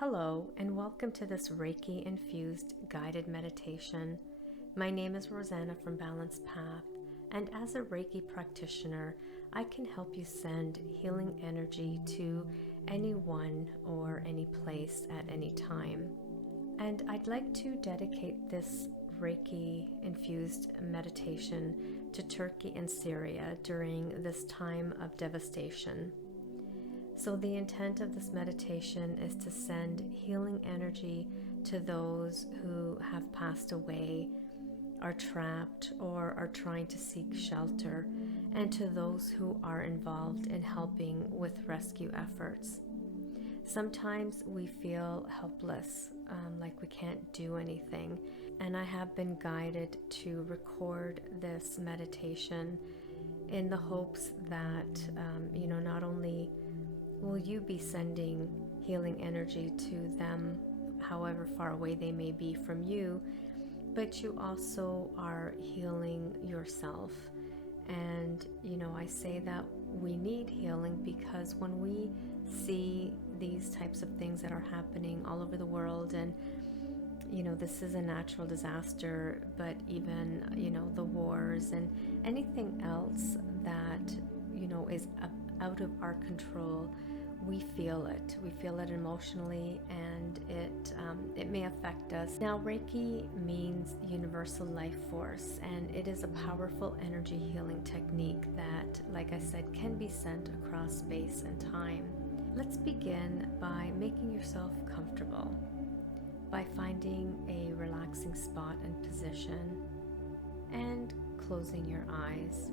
Hello, and welcome to this Reiki infused guided meditation. My name is Rosanna from Balanced Path, and as a Reiki practitioner, I can help you send healing energy to anyone or any place at any time. And I'd like to dedicate this Reiki infused meditation to Turkey and Syria during this time of devastation. So the intent of this meditation is to send healing energy to those who have passed away, are trapped, or are trying to seek shelter, and to those who are involved in helping with rescue efforts. Sometimes we feel helpless, like we can't do anything, and I have been guided to record this meditation in the hopes that, not only will you be sending healing energy to them, however far away they may be from you, but you also are healing yourself. And, I say that we need healing because when we see these types of things that are happening all over the world, and, this is a natural disaster, but even, the wars and anything else that, is out of our control, we feel it. We feel it emotionally, and it may affect us. Now, Reiki means universal life force, and it is a powerful energy healing technique that, like I said, can be sent across space and time. Let's begin by making yourself comfortable, by finding a relaxing spot and position, and closing your eyes.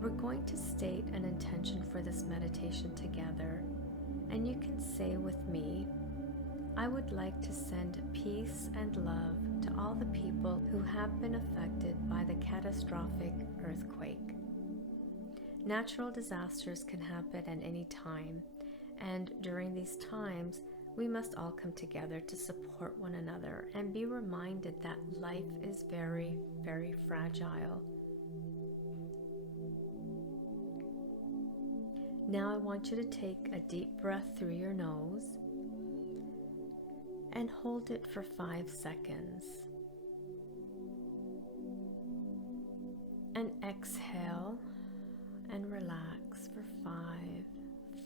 We're going to state an intention for this meditation together, and you can say with me, I would like to send peace and love to all the people who have been affected by the catastrophic earthquake. Natural disasters can happen at any time, and during these times, we must all come together to support one another and be reminded that life is very, very fragile. Now I want you to take a deep breath through your nose and hold it for 5 seconds. And exhale and relax for 5,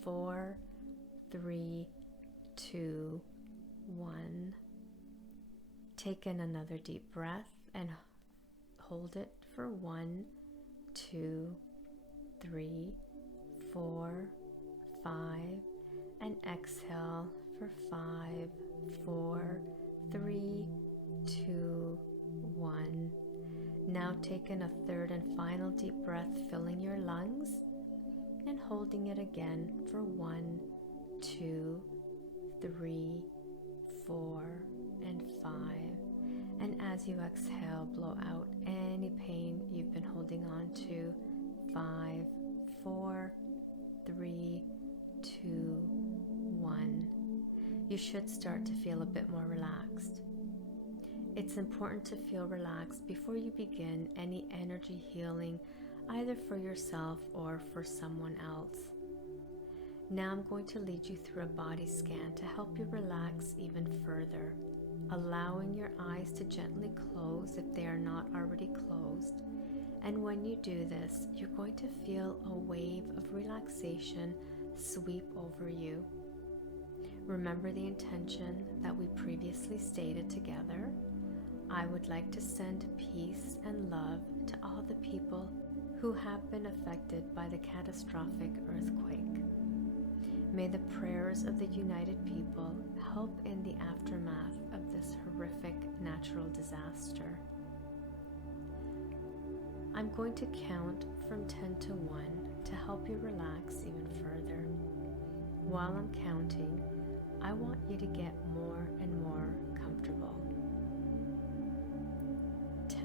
4, 3, 2, 1. Take in another deep breath and hold it for 1, 2, 3, 4, 5, and exhale for 5, 4, 3, 2, 1. Now take in a third and final deep breath, filling your lungs and holding it again for 1, 2, 3, 4, and 5. And as you exhale, blow out any pain you've been holding on to. 5, 4, 3, 2, 1. You should start to feel a bit more relaxed. It's important to feel relaxed before you begin any energy healing, either for yourself or for someone else. Now I'm going to lead you through a body scan to help you relax even further, allowing your eyes to gently close if they are not already closed. And when you do this, you're going to feel a wave of relaxation sweep over you. Remember the intention that we previously stated together. I would like to send peace and love to all the people who have been affected by the catastrophic earthquake. May the prayers of the united people help in the aftermath of this horrific natural disaster. I'm going to count from 10 to 1 to help you relax even further. While I'm counting, I want you to get more and more comfortable. 10,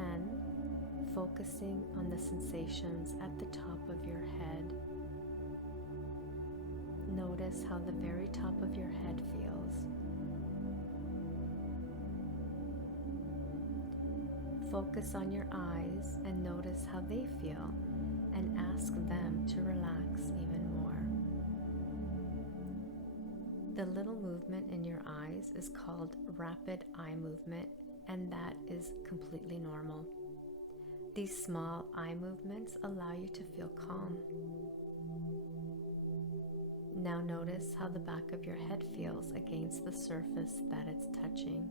focusing on the sensations at the top of your head. Notice how the very top of your head feels. Focus on your eyes and notice how they feel, and ask them to relax even more. The little movement in your eyes is called rapid eye movement, and that is completely normal. These small eye movements allow you to feel calm. Now notice how the back of your head feels against the surface that it's touching.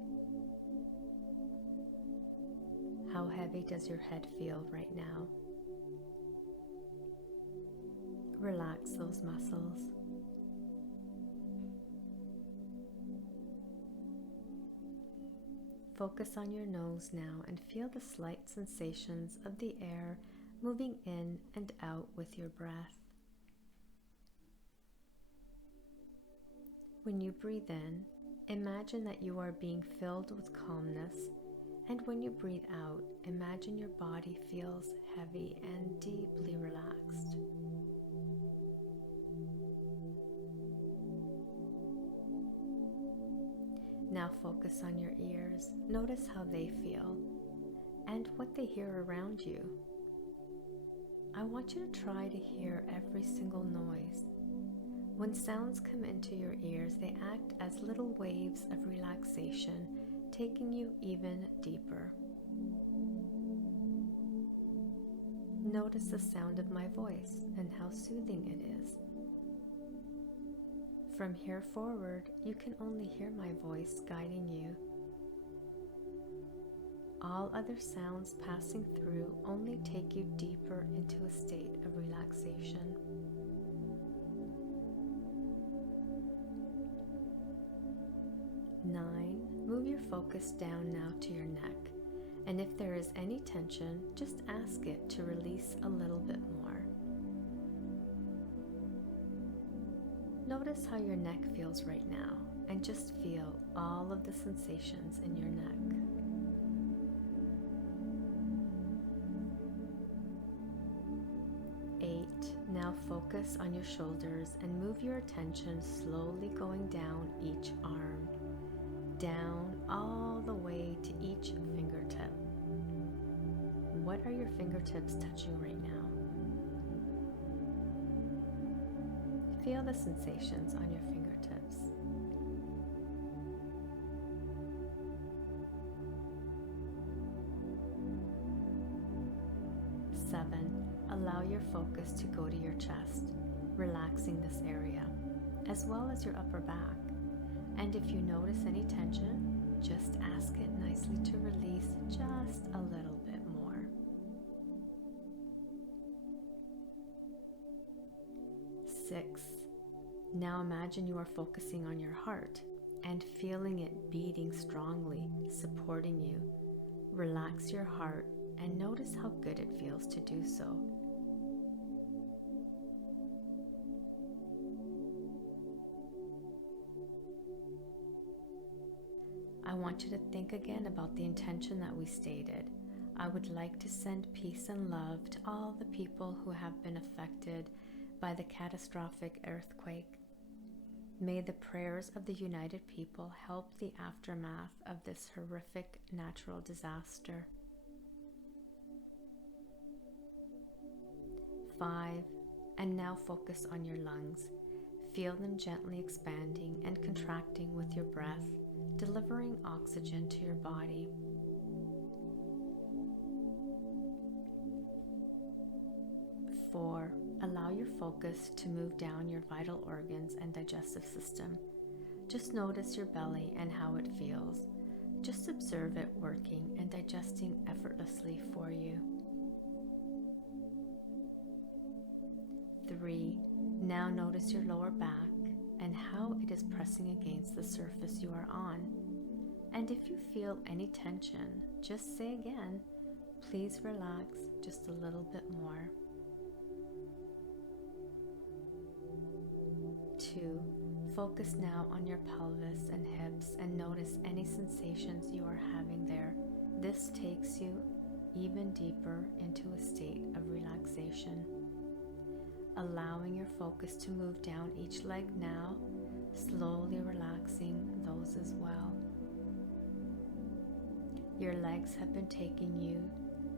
How heavy does your head feel right now? Relax those muscles. Focus on your nose now and feel the slight sensations of the air moving in and out with your breath. When you breathe in, imagine that you are being filled with calmness, and when you breathe out, imagine your body feels heavy and deeply relaxed. Now focus on your ears. Notice how they feel and what they hear around you. I want you to try to hear every single noise. When sounds come into your ears, they act as little waves of relaxation, taking you even deeper. Notice the sound of my voice and how soothing it is. From here forward, you can only hear my voice guiding you. All other sounds passing through only take you deeper into a state of relaxation. Move your focus down now to your neck, and if there is any tension, just ask it to release a little bit more. Notice how your neck feels right now, and just feel all of the sensations in your neck. Now focus on your shoulders and move your attention slowly going down each arm, down all the way to each fingertip. What are your fingertips touching right now? Feel the sensations on your fingertips. 7. Allow your focus to go to your chest, relaxing this area, as well as your upper back. And if you notice any tension, just ask it nicely to release just a little bit more. 6. Now imagine you are focusing on your heart and feeling it beating strongly, supporting you. Relax your heart and notice how good it feels to do so. I want you to think again about the intention that we stated. I would like to send peace and love to all the people who have been affected by the catastrophic earthquake. May the prayers of the united people help the aftermath of this horrific natural disaster. 5. And now focus on your lungs. Feel them gently expanding and contracting with your breath, delivering oxygen to your body. 4. Allow your focus to move down your vital organs and digestive system. Just notice your belly and how it feels. Just observe it working and digesting effortlessly for you. 3. Now notice your lower back and how it is pressing against the surface you are on. And if you feel any tension, just say again, please relax just a little bit more. 2. Focus now on your pelvis and hips and notice any sensations you are having there. This takes you even deeper into a state of relaxation. Allowing your focus to move down each leg now, slowly relaxing those as well. Your legs have been taking you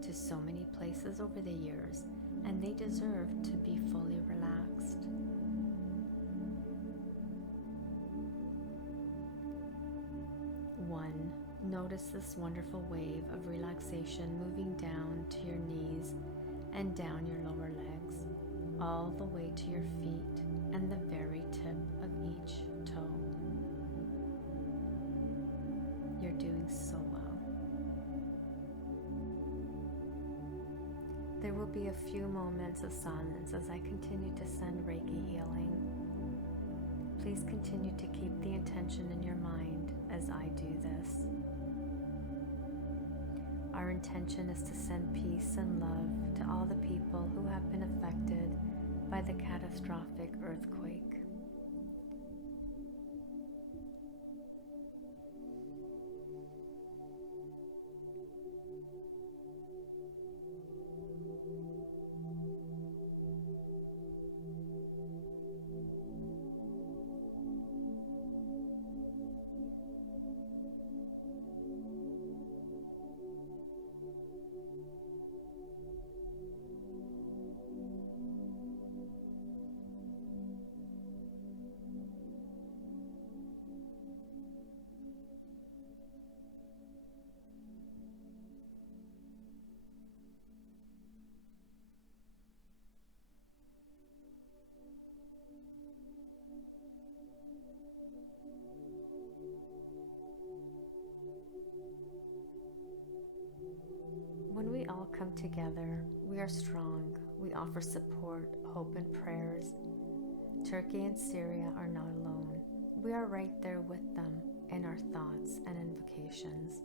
to so many places over the years, and they deserve to be fully relaxed. 1, notice this wonderful wave of relaxation moving down to your knees and down your lower legs, all the way to your feet and the very tip of each toe. You're doing so well. There will be a few moments of silence as I continue to send Reiki healing. Please continue to keep the intention in your mind as I do this. Our intention is to send peace and love to all the people who have been affected by the catastrophic earthquake. When we all come together, we are strong. We offer support, hope, and prayers. Turkey and Syria are not alone. We are right there with them in our thoughts and invocations.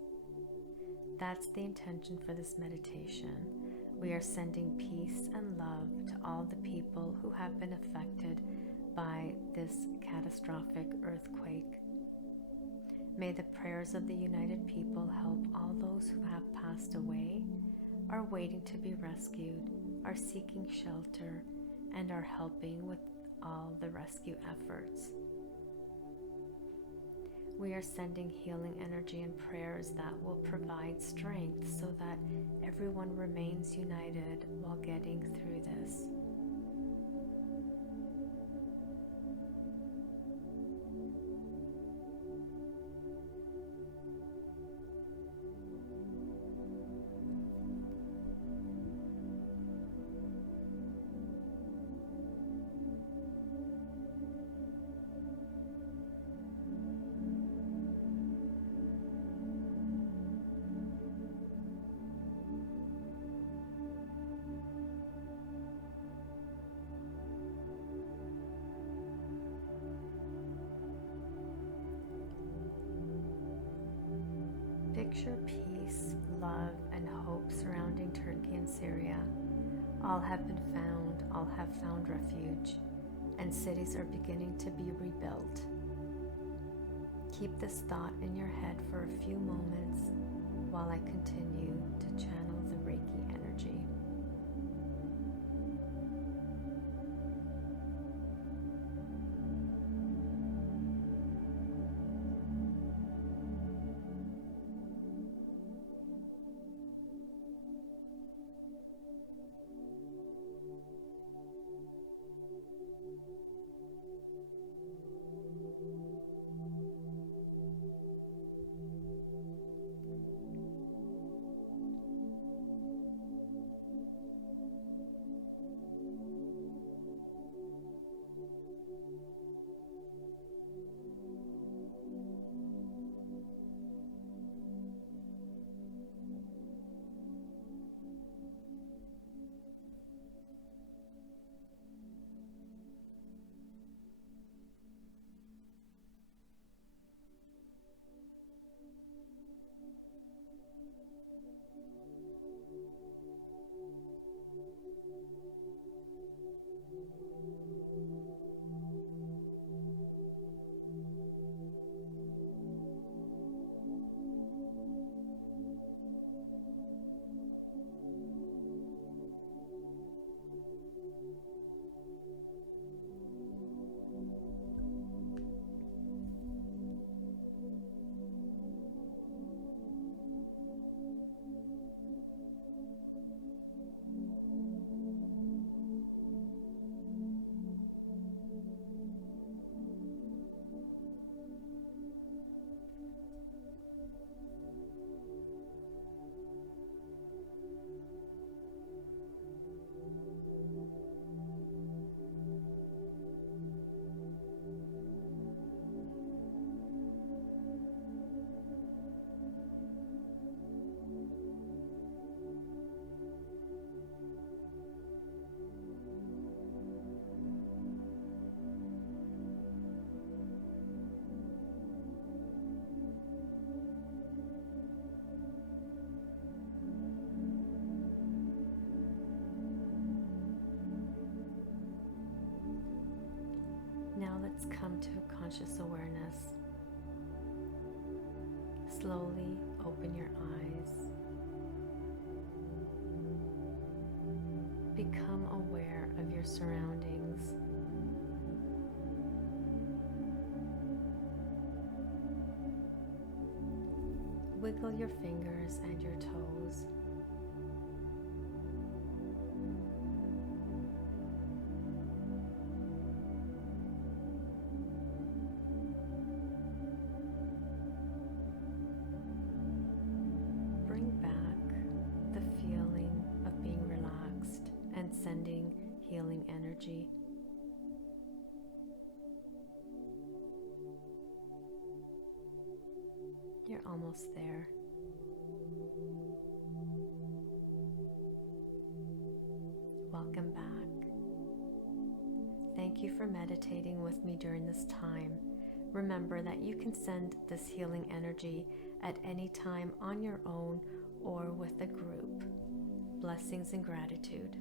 That's the intention for this meditation. We are sending peace and love to all the people who have been affected by this catastrophic earthquake. May the prayers of the united people help all those who have passed away, are waiting to be rescued, are seeking shelter, and are helping with all the rescue efforts. We are sending healing energy and prayers that will provide strength so that everyone remains united while getting through this. Picture peace, love, and hope surrounding Turkey and Syria. All have been found, all have found refuge, and cities are beginning to be rebuilt. Keep this thought in your head for a few moments while I continue to channel the Reiki energy. conscious awareness. Slowly open your eyes. Become aware of your surroundings. Wiggle your fingers and your toes. Bring back the feeling of being relaxed and sending healing energy. You're almost there. Welcome back. Thank you for meditating with me during this time. Remember that you can send this healing energy at any time on your own or with a group. Blessings and gratitude.